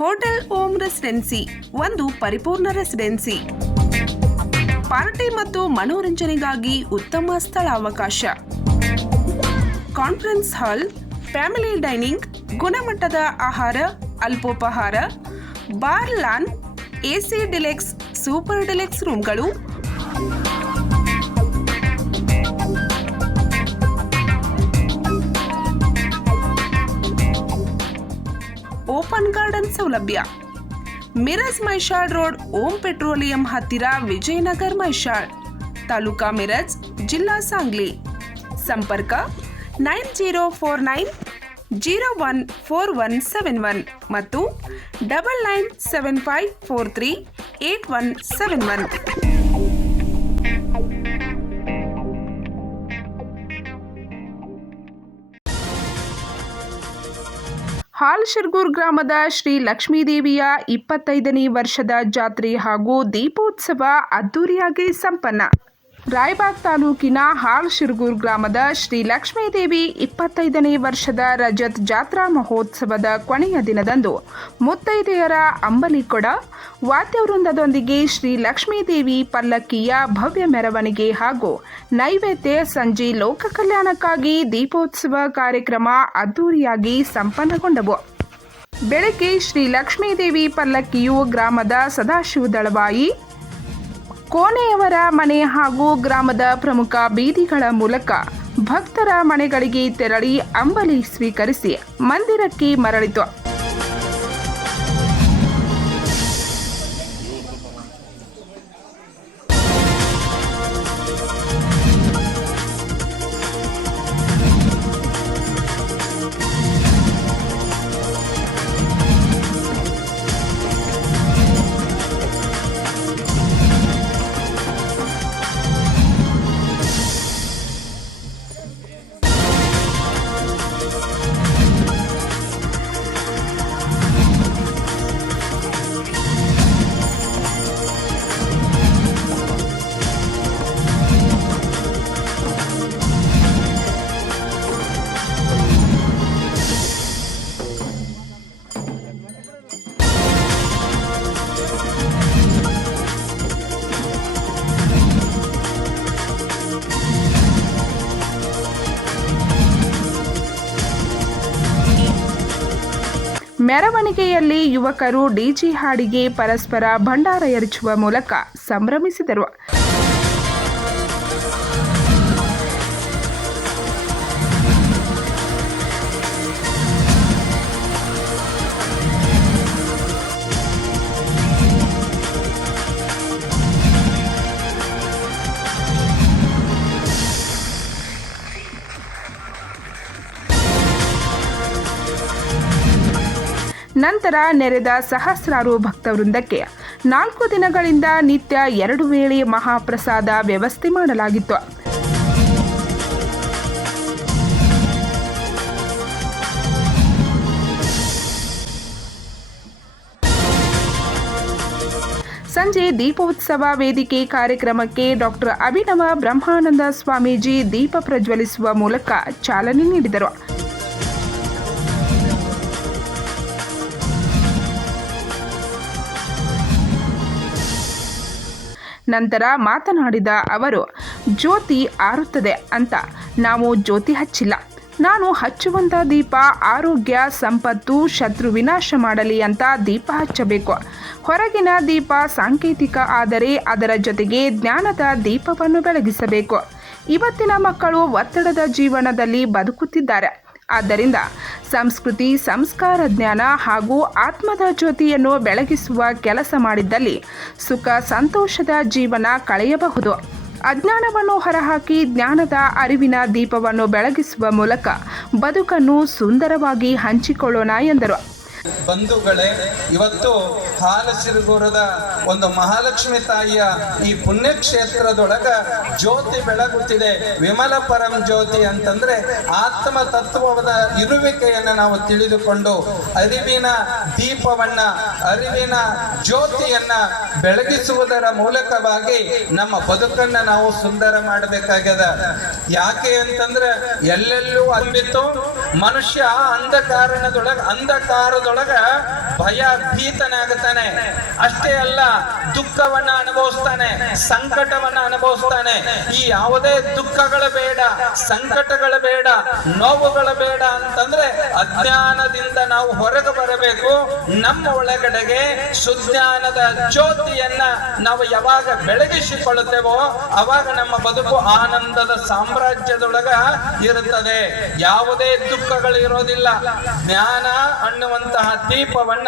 Hotel ohm residency ಒಂದು ಪರಿಪೂರ್ಣ residency. Party ಮತ್ತು ಮನೋರಂಜನೆಗಾಗಿ ಉತ್ತಮ ಸ್ಥಳಾವಕಾಶ. ಕಾನ್ಫರೆನ್ಸ್ ಹಾಲ್, ಫ್ಯಾಮಿಲಿ ಡೈನಿಂಗ್, ಗುಣಮಟ್ಟದ ಆಹಾರ, ಅಲ್ಪೋಪಹಾರ, bar, lawn, AC deluxe, super deluxe ರೂಮ್ಗಳು, ಓಪನ್ ಗಾರ್ಡನ್ ಸೌಲಭ್ಯ. ಮಿರಜ್ ಮೈಷಾಳ್ ರೋಡ್, ಓಂ ಪೆಟ್ರೋಲಿಯಂ ಹತ್ತಿರ, ವಿಜಯನಗರ್ ಮೈಷಾಳ್, ತಾಲೂಕಾ ಮಿರಜ್, ಜಿಲ್ಲಾ ಸಾಂಗ್ಲಿ. ಸಂಪರ್ಕ 9049014171 ಮತ್ತು 9975438171. ಹಾಲ್ಶಿರ್ಗೂರ್ ಗ್ರಾಮದ ಶ್ರೀ ಲಕ್ಷ್ಮೀದೇವಿಯ 25ನೇ ವರ್ಷದ ಜಾತ್ರೆ ಹಾಗೂ ದೀಪೋತ್ಸವ ಅದ್ದೂರಿಯಾಗಿ ಸಂಪನ್ನ. ರಾಯಬಾಗ್ ತಾಲೂಕಿನ ಹಾಲ್ಶಿರ್ಗೂರ್ ಗ್ರಾಮದ ಶ್ರೀ ಲಕ್ಷ್ಮೀದೇವಿ 25ನೇ ವರ್ಷದ ರಜತ್ ಜಾತ್ರಾ ಮಹೋತ್ಸವದ ಕೊನೆಯ ದಿನದಂದು ಮುತ್ತೈದೆಯರ ಅಂಬಲಿಕೊಡ ವಾದ್ಯವೃಂದದೊಂದಿಗೆ ಶ್ರೀ ಲಕ್ಷ್ಮೀದೇವಿ ಪಲ್ಲಕ್ಕಿಯ ಭವ್ಯ ಮೆರವಣಿಗೆ ಹಾಗೂ ನೈವೇದ್ಯ ಸಂಜೆ ಲೋಕ ಕಲ್ಯಾಣಕ್ಕಾಗಿ ದೀಪೋತ್ಸವ ಕಾರ್ಯಕ್ರಮ ಅದ್ದೂರಿಯಾಗಿ ಸಂಪನ್ನಗೊಂಡವು. ಬೆಳಗ್ಗೆ ಶ್ರೀ ಲಕ್ಷ್ಮೀದೇವಿ ಪಲ್ಲಕ್ಕಿಯು ಗ್ರಾಮದ ಸದಾಶಿವ ದಳವಾಯಿ, ಕೋನೆಯವರ ಮನೆ ಹಾಗೂ ಗ್ರಾಮದ ಪ್ರಮುಖ ಬೀದಿಗಳ ಮೂಲಕ ಭಕ್ತರ ಮನೆಗಳಿಗೆ ತೆರಳಿ ಅಂಬಲಿ ಸ್ವೀಕರಿಸಿ ಮಂದಿರಕ್ಕೆ ಮರಳಿತು. ಮೆರವಣಿಗೆಯಲ್ಲಿ ಯುವಕರು ಡಿಜೆ ಹಾಡಿಗೆ ಪರಸ್ಪರ ಭಂಡಾರ ಎರಚುವ ಮೂಲಕ ಸಂಭ್ರಮಿಸಿದರು. ನಂತರ ನೆರೆದ ಸಹಸ್ರಾರು ಭಕ್ತವೃಂದಕ್ಕೆ 4 ದಿನಗಳಿಂದ ನಿತ್ಯ 2 ವೇಳೆ ಮಹಾಪ್ರಸಾದ ವ್ಯವಸ್ಥೆ ಮಾಡಲಾಗಿತ್ತು. ಸಂಜೆ ದೀಪೋತ್ಸವ ವೇದಿಕೆ ಕಾರ್ಯಕ್ರಮಕ್ಕೆ ಡಾಕ್ಟರ್ ಅಭಿನವ ಬ್ರಹ್ಮಾನಂದ ಸ್ವಾಮೀಜಿ ದೀಪ ಪ್ರಜ್ವಲಿಸುವ ಮೂಲಕ ಚಾಲನೆ ನೀಡಿದರು. ನಂತರ ಮಾತನಾಡಿದ ಅವರು, ಜ್ಯೋತಿ ಆರುತ್ತದೆ ಅಂತ ನಾವು ಜ್ಯೋತಿ ಹಚ್ಚಿಲ್ಲ. ನಾನು ಹಚ್ಚುವಂಥ ದೀಪ ಆರೋಗ್ಯ, ಸಂಪತ್ತು, ಶತ್ರು ವಿನಾಶ ಮಾಡಲಿ ಅಂತ ದೀಪ ಹಚ್ಚಬೇಕು. ಹೊರಗಿನ ದೀಪ ಸಾಂಕೇತಿಕ ಆದರೆ ಅದರ ಜೊತೆಗೆ ಜ್ಞಾನದ ದೀಪವನ್ನು ಬೆಳಗಿಸಬೇಕು. ಇವತ್ತಿನ ಮಕ್ಕಳು ಒತ್ತಡದ ಜೀವನದಲ್ಲಿ ಬದುಕುತ್ತಿದ್ದಾರೆ. ಆದ್ದರಿಂದ ಸಂಸ್ಕೃತಿ, ಸಂಸ್ಕಾರ, ಜ್ಞಾನ ಹಾಗೂ ಆತ್ಮದ ಜ್ಯೋತಿಯನ್ನು ಬೆಳಗಿಸುವ ಕೆಲಸ ಮಾಡಿದ್ದಲ್ಲಿ ಸುಖ ಸಂತೋಷದ ಜೀವನ ಕಳೆಯಬಹುದು. ಅಜ್ಞಾನವನ್ನು ಹೊರಹಾಕಿ ಜ್ಞಾನದ ಅರಿವಿನ ದೀಪವನ್ನು ಬೆಳಗಿಸುವ ಮೂಲಕ ಬದುಕನ್ನು ಸುಂದರವಾಗಿ ಹಂಚಿಕೊಳ್ಳೋಣ ಎಂದರು. ಬಂಧುಗಳೇ, ಇವತ್ತು ಹಾಲಸಿರುಗುರದ ಒಂದು ಮಹಾಲಕ್ಷ್ಮಿ ತಾಯಿಯ ಈ ಪುಣ್ಯಕ್ಷೇತ್ರದೊಳಗ ಜ್ಯೋತಿ ಬೆಳಗುತ್ತಿದೆ. ವಿಮಲ ಪರಂ ಜ್ಯೋತಿ ಅಂತಂದ್ರೆ ಆತ್ಮ ತತ್ವದ ಇರುವಿಕೆಯನ್ನು ನಾವು ತಿಳಿದುಕೊಂಡು ಅರಿವಿನ ದೀಪವನ್ನ, ಅರಿವಿನ ಜ್ಯೋತಿಯನ್ನ ಬೆಳಗಿಸುವುದರ ಮೂಲಕವಾಗಿ ನಮ್ಮ ಬದುಕನ್ನ ನಾವು ಸುಂದರ ಮಾಡಬೇಕಾಗ್ಯದ. ಯಾಕೆ ಅಂತಂದ್ರೆ ಎಲ್ಲೆಲ್ಲೂ ಅಂಬಿತ್ತು ಮನುಷ್ಯ ಅಂಧಕಾರದೊಳಗ ಭಯ ಭೀತನಾಗುತ್ತಾನೆ. ಅಷ್ಟೇ ಅಲ್ಲ, ದುಃಖವನ್ನ ಅನುಭವಿಸ್ತಾನೆ, ಸಂಕಟವನ್ನ ಅನುಭವಿಸ್ತಾನೆ. ಈ ಯಾವುದೇ ದುಃಖಗಳು ಬೇಡ, ಸಂಕಟಗಳು ಬೇಡ, ನೋವುಗಳು ಬೇಡ ಅಂತಂದ್ರೆ ಅಜ್ಞಾನದಿಂದ ನಾವು ಹೊರಗೆ ಬರಬೇಕು. ನಮ್ಮ ಒಳಗಡೆಗೆ ಸುಜ್ಞಾನದ ಜ್ಯೋತಿಯನ್ನ ನಾವು ಯಾವಾಗ ಬೆಳಗಿಸಿಕೊಳ್ಳುತ್ತೇವೋ ಅವಾಗ ನಮ್ಮ ಬದುಕು ಆನಂದದ ಸಾಮ್ರಾಜ್ಯದೊಳಗ ಇರುತ್ತದೆ. ಯಾವುದೇ ದುಃಖಗಳು ಇರೋದಿಲ್ಲ. ಜ್ಞಾನ ಅನ್ನುವಂತಹ ದೀಪವನ್ನ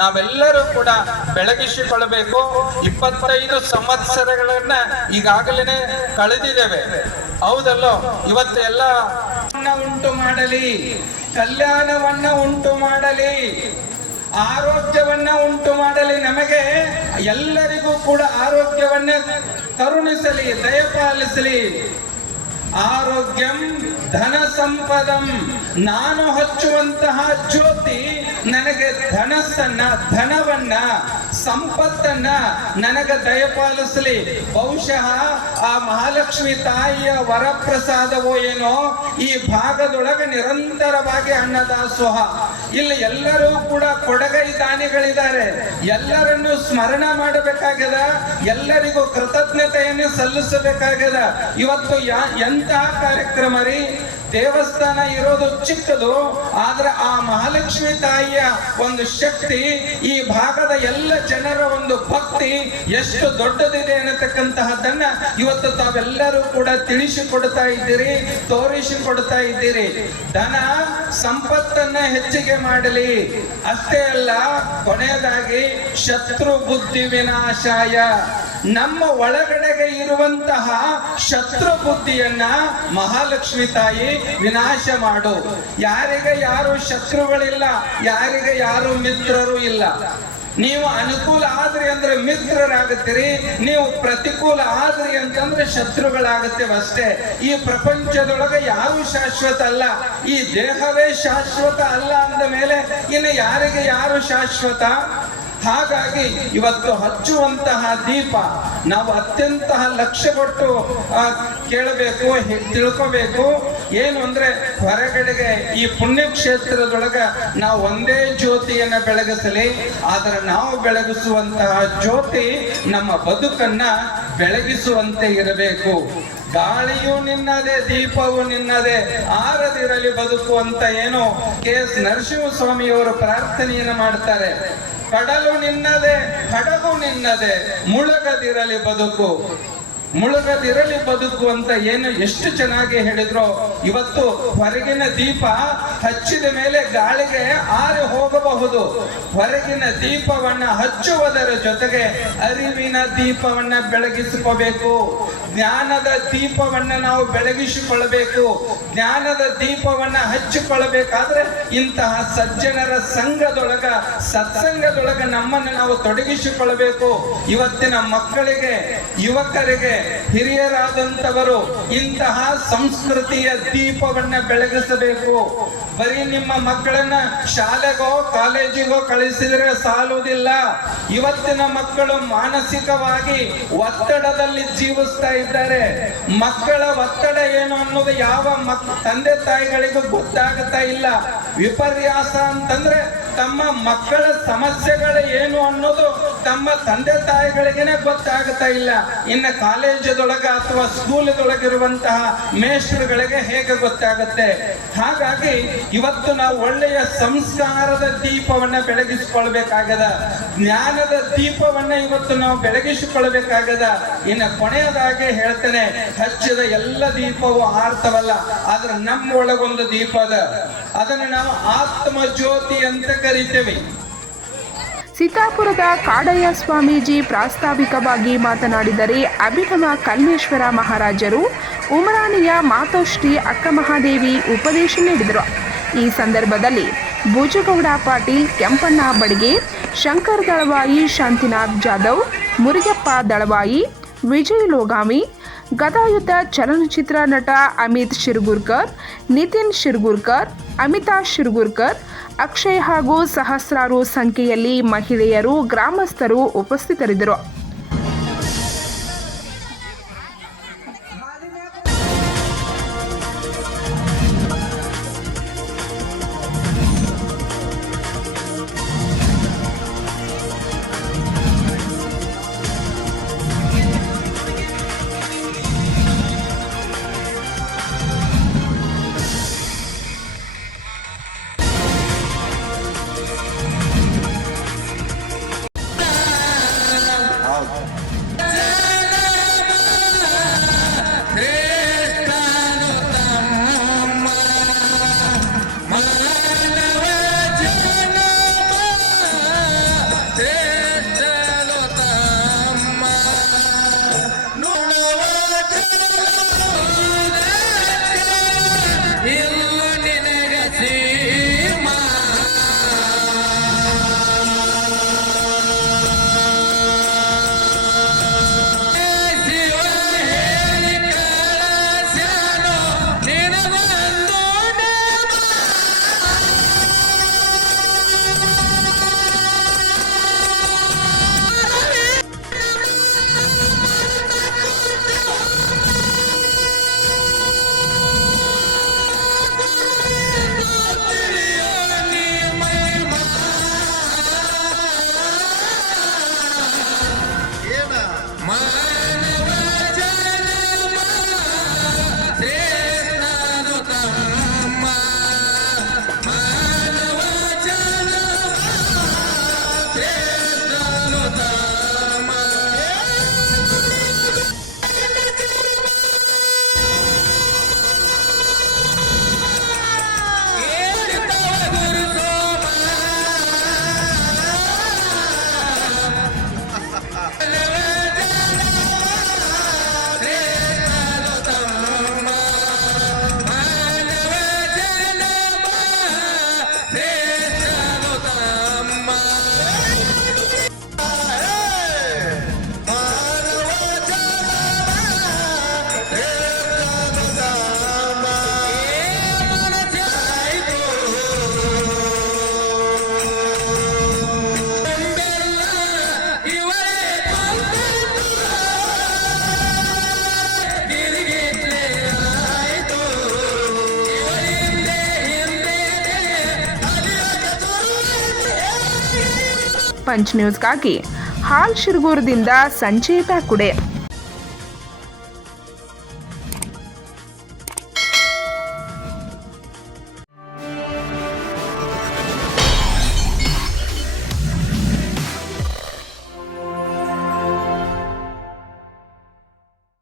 ನಾವೆಲ್ಲರೂ ಕೂಡ ಬೆಳಗಿಸಿಕೊಳ್ಳಬೇಕು. 25 ಸಂವತ್ಸರಗಳನ್ನ ಈಗಾಗಲೇ ಕಳೆದಿದ್ದೇವೆ, ಹೌದಲ್ಲೋ? ಇವತ್ತು ಎಲ್ಲ ಉಂಟು ಮಾಡಲಿ, ಕಲ್ಯಾಣವನ್ನ ಉಂಟು ಮಾಡಲಿ, ಆರೋಗ್ಯವನ್ನ ಉಂಟು ಮಾಡಲಿ, ನಮಗೆ ಎಲ್ಲರಿಗೂ ಕೂಡ ಆರೋಗ್ಯವನ್ನ ಕರುಣಿಸಲಿ, ದಯಪಾಲಿಸಲಿ. ಆರೋಗ್ಯಂ ಧನ ಸಂಪದಂ. ನಾನು ಹಚ್ಚುವಂತಹ ಜ್ಯೋತಿ ನನಗೆ ಧನವನ್ನ, ಸಂಪತ್ತನ್ನ ನನಗೆ ದಯಪಾಲಿಸಲಿ. ಬಹುಶಃ ಆ ಮಹಾಲಕ್ಷ್ಮಿ ತಾಯಿಯ ವರಪ್ರಸಾದವೋ ಏನೋ, ಈ ಭಾಗದೊಳಗೆ ನಿರಂತರವಾಗಿ ಅನ್ನದಾಸೋಹ. ಇಲ್ಲಿ ಎಲ್ಲರೂ ಕೂಡ ಕೊಡಗೈ ದಾನಿಗಳಿದ್ದಾರೆ. ಎಲ್ಲರನ್ನು ಸ್ಮರಣ ಮಾಡಬೇಕಾಗ್ಯದ, ಎಲ್ಲರಿಗೂ ಕೃತಜ್ಞತೆಯನ್ನು ಸಲ್ಲಿಸಬೇಕಾಗ್ಯದ. ಇವತ್ತು ಎಂತಹ ಕಾರ್ಯಕ್ರಮ ರೀ! ದೇವಸ್ಥಾನ ಇರೋದು ಚಿಕ್ಕದು, ಆದ್ರೆ ಆ ಮಹಾಲಕ್ಷ್ಮಿ ತಾಯಿಯ ಒಂದು ಶಕ್ತಿ, ಈ ಭಾಗದ ಎಲ್ಲ ಜನರ ಒಂದು ಭಕ್ತಿ ಎಷ್ಟು ದೊಡ್ಡದಿದೆ ಅನ್ನತಕ್ಕಂತಹದನ್ನ ಇವತ್ತು ತಾವೆಲ್ಲರೂ ಕೂಡ ತಿಳಿಸಿಕೊಡ್ತಾ ಇದ್ದೀರಿ, ತೋರಿಸಿಕೊಡ್ತಾ ಇದ್ದೀರಿ. ಧನ ಸಂಪತ್ತನ್ನ ಹೆಚ್ಚಿಗೆ ಮಾಡಲಿ. ಅಷ್ಟೇ ಅಲ್ಲ, ಕೊನೆಯದಾಗಿ ಶತ್ರು ಬುದ್ಧಿ ವಿನಾಶಾಯ. ನಮ್ಮ ಒಳಗಡೆಗೆ ಇರುವಂತಹ ಶತ್ರು ಬುದ್ಧಿಯನ್ನ ಮಹಾಲಕ್ಷ್ಮಿ ತಾಯಿ ವಿನಾಶ ಮಾಡು. ಯಾರಿಗೆ ಯಾರು ಶತ್ರುಗಳಿಲ್ಲ, ಯಾರಿಗೆ ಯಾರು ಮಿತ್ರರು ಇಲ್ಲ. ನೀವು ಅನುಕೂಲ ಆದ್ರಿ ಅಂದ್ರೆ ಮಿತ್ರರಾಗುತ್ತೀರಿ, ನೀವು ಪ್ರತಿಕೂಲ ಆದ್ರಿ ಅಂತಂದ್ರೆ ಶತ್ರುಗಳಾಗುತ್ತೇವೆ ಅಷ್ಟೇ. ಈ ಪ್ರಪಂಚದೊಳಗೆ ಯಾರು ಶಾಶ್ವತ ಅಲ್ಲ, ಈ ದೇಹವೇ ಶಾಶ್ವತ ಅಲ್ಲ ಅಂದ ಮೇಲೆ ಇನ್ನು ಯಾರಿಗೆ ಯಾರು ಶಾಶ್ವತ? ಹಾಗಾಗಿ ಇವತ್ತು ಹಚ್ಚುವಂತಹ ದೀಪ ನಾವು ಅತ್ಯಂತ ಲಕ್ಷ್ಯ ಕೊಟ್ಟು ಕೇಳಬೇಕು, ತಿಳ್ಕೋಬೇಕು. ಏನು ಅಂದ್ರೆ ಹೊರಗಡೆಗೆ ಈ ಪುಣ್ಯಕ್ಷೇತ್ರದೊಳಗ ನಾವು ಒಂದೇ ಜ್ಯೋತಿಯನ್ನ ಬೆಳಗಿಸಲಿ, ಆದ್ರೆ ನಾವು ಬೆಳಗಿಸುವಂತಹ ಜ್ಯೋತಿ ನಮ್ಮ ಬದುಕನ್ನ ಬೆಳಗಿಸುವಂತೆ ಇರಬೇಕು. ಗಾಳಿಯು ನಿನ್ನದೇ, ದೀಪವು ನಿನ್ನದೇ, ಆರದಿರಲಿ ಬದುಕು ಅಂತ ಏನು KS ನರಸಿಂಹಸ್ವಾಮಿಯವರು ಪ್ರಾರ್ಥನೆಯನ್ನು ಮಾಡ್ತಾರೆ. ಕಡಲು ನಿನ್ನದೇ, ಹಡಗು ನಿನ್ನದೇ, ಮುಳುಗದಿರಲಿ ಬದುಕು, ಮುಳುಗದಿರಲಿ ಬದುಕು ಅಂತ ಏನು ಎಷ್ಟು ಚೆನ್ನಾಗಿ ಹೇಳಿದ್ರು. ಇವತ್ತು ಹೊರಗಿನ ದೀಪ ಹಚ್ಚಿದ ಮೇಲೆ ಗಾಳಿಗೆ ಆರಿ ಹೋಗಬಹುದು. ಹೊರಗಿನ ದೀಪವನ್ನ ಹಚ್ಚುವುದರ ಜೊತೆಗೆ ಅರಿವಿನ ದೀಪವನ್ನ ಬೆಳಗಿಸಿಕೋಬೇಕು. ಜ್ಞಾನದ ದೀಪವನ್ನ ನಾವು ಬೆಳಗಿಸಿಕೊಳ್ಳಬೇಕು. ಜ್ಞಾನದ ದೀಪವನ್ನ ಹಚ್ಚಿಕೊಳ್ಳಬೇಕಾದ್ರೆ ಇಂತಹ ಸಜ್ಜನರ ಸಂಘದೊಳಗ, ಸತ್ಸಂಗದೊಳಗ ನಮ್ಮನ್ನು ನಾವು ತೊಡಗಿಸಿಕೊಳ್ಳಬೇಕು. ಇವತ್ತಿನ ಮಕ್ಕಳಿಗೆ, ಯುವಕರಿಗೆ, ಹಿರಿಯರಾದಂತವರು ಇಂತಹ ಸಂಸ್ಕೃತಿಯ ದೀಪವನ್ನ ಬೆಳಗಿಸಬೇಕು. ಬರೀ ನಿಮ್ಮ ಮಕ್ಕಳನ್ನ ಶಾಲೆಗೋ ಕಾಲೇಜಿಗೋ ಕಳಿಸಿದ್ರೆ ಸಾಲುವುದಿಲ್ಲ. ಇವತ್ತಿನ ಮಕ್ಕಳು ಮಾನಸಿಕವಾಗಿ ಒತ್ತಡದಲ್ಲಿ ಜೀವಿಸ್ತಾ ಇದ್ದಾರೆ. ಮಕ್ಕಳ ಒತ್ತಡ ಏನು ಅನ್ನೋದು ಯಾವ ತಂದೆ ತಾಯಿಗಳಿಗೂ ಗೊತ್ತಾಗ್ತಾ ಇಲ್ಲ. ವಿಪರ್ಯಾಸ ಅಂತಂದ್ರೆ ತಮ್ಮ ಮಕ್ಕಳ ಸಮಸ್ಯೆಗಳು ಏನು ಅನ್ನೋದು ತಮ್ಮ ತಂದೆ ತಾಯಿಗಳಿಗೇನೆ ಗೊತ್ತಾಗ್ತಾ ಇಲ್ಲ. ಇನ್ನು ಕಾಲೇಜದೊಳಗ ಅಥವಾ ಸ್ಕೂಲದೊಳಗಿರುವಂತಹ ಮೇಷ್ಟ್ರುಗಳಿಗೆ ಹೇಗೆ ಗೊತ್ತಾಗುತ್ತೆ? ಹಾಗಾಗಿ ಇವತ್ತು ನಾವು ಒಳ್ಳೆಯ ಸಂಸ್ಕಾರದ ದೀಪವನ್ನ ಬೆಳಗಿಸಿಕೊಳ್ಬೇಕಾಗದ, ಜ್ಞಾನದ ದೀಪವನ್ನ ಇವತ್ತು ನಾವು ಬೆಳಗಿಸಿಕೊಳ್ಬೇಕಾಗದ. ಇನ್ನು ಕೊನೆಯದಾಗಿ ಹೇಳ್ತೇನೆ, ಹಚ್ಚಿದ ಎಲ್ಲ ದೀಪವು ಆರ್ತವಲ್ಲ, ಆದ್ರೆ ನಮ್ಮ ಒಳಗೊಂದು ದೀಪ ಅದ, ಅದನ್ನು ನಾವು ಆತ್ಮ ಜ್ಯೋತಿ ಅಂತ ಕರಿತೇವೆ. ಸೀತಾಪುರದ ಕಾಡಯ್ಯ ಸ್ವಾಮೀಜಿ ಪ್ರಾಸ್ತಾವಿಕವಾಗಿ ಮಾತನಾಡಿದರೆ, ಅಭಿನವ ಕಲ್ಮೇಶ್ವರ ಮಹಾರಾಜರು, ಉಮರಾಣಿಯ ಮಾತೋಶ್ರೀ ಅಕ್ಕ ಮಹಾದೇವಿ ಉಪದೇಶ ನೀಡಿದರು. ಈ ಸಂದರ್ಭದಲ್ಲಿ ಭೋಜಗೌಡ ಪಾಟೀಲ್, ಕೆಂಪಣ್ಣ ಬಡಿಗೇರ್, ಶಂಕರ್ ದಳವಾಯಿ, ಶಾಂತಿನಾಥ್ ಜಾಧವ್, ಮುರುಗಪ್ಪ ದಳವಾಯಿ, ವಿಜಯ್ ಲೋಗಾಮಿ, ಗದಾಯುದ್ಧ ಚಲನಚಿತ್ರ ನಟ ಅಮಿತ್ ಶಿರ್ಗುರ್ಕರ್, ನಿತಿನ್ ಶಿರ್ಗುರ್ಕರ್, ಅಮಿತಾ ಶಿರ್ಗುರ್ಕರ್, ಅಕ್ಷಯ್ ಹಾಗೂ ಸಹಸ್ರಾರು ಸಂಖ್ಯೆಯಲ್ಲಿ ಮಹಿಳೆಯರು, ಗ್ರಾಮಸ್ಥರು ಉಪಸ್ಥಿತರಿದ್ದರು. ಪಂಚ್ ನ್ಯೂಸ್ಗಾಗಿ ಹಾಲ್ ಶಿರ್ಗೂರದಿಂದ ಸಂಜಯ್ ಪ್ಯಾಕುಡೆ.